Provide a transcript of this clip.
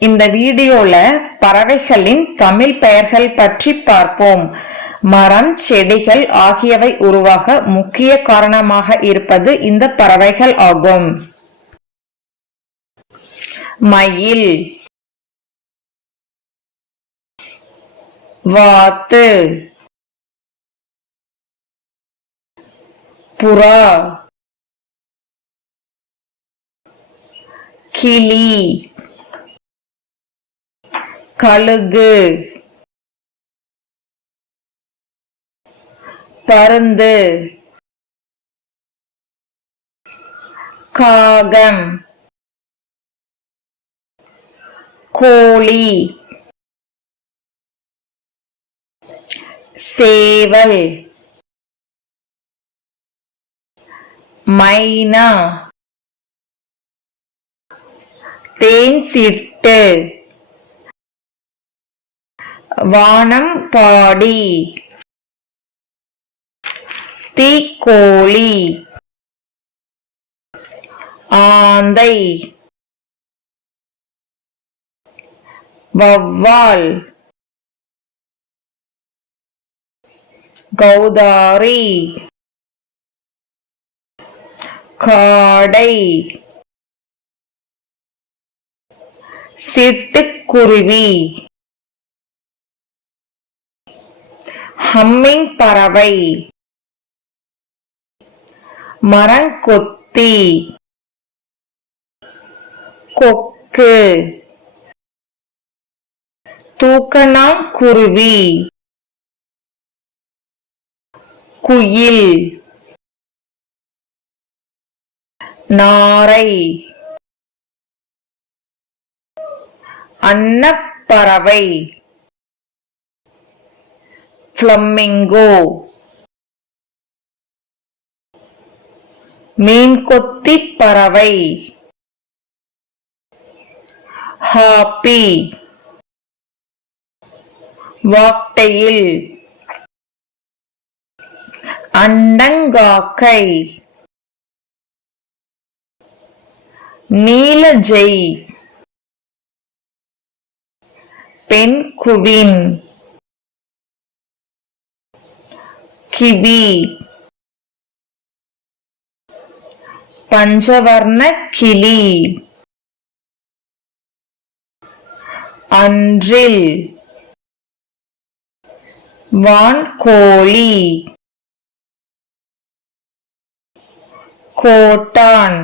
இந்த வீடியோல பறவைகளின் தமிழ் பெயர்கள் பற்றி பார்ப்போம். மரம், செடிகள் ஆகியவை உருவாக முக்கிய காரணமாக இருப்பது இந்த பறவைகள் ஆகும். மயில், வாத்து, புறா, கிளி, கழுகு, பருந்து, காகம், கோழி, சேவல், மைனா, தேன்சிட்டு, வானம்பாடி, தீக்கோழி, ஆந்தை, வௌவால், கௌதாரி, காடை, சிட்டுக்குருவி, ஹம்மிங் பறவை, மரங்கொத்தி, கொக்கு, தூக்கணாங்குருவி, குயில், நாரை, அன்னப்பறவை, ஃப்ளமிங்கோ, மீன்கொத்தி பறவை, ஹாப்பி, வாக்டெயில், அண்டங்காக்கை, நீலஜை, பென்குவின், கிவி, பஞ்சவர்ண கிளி, அன்றில், வான்கோழி, கோட்டான்,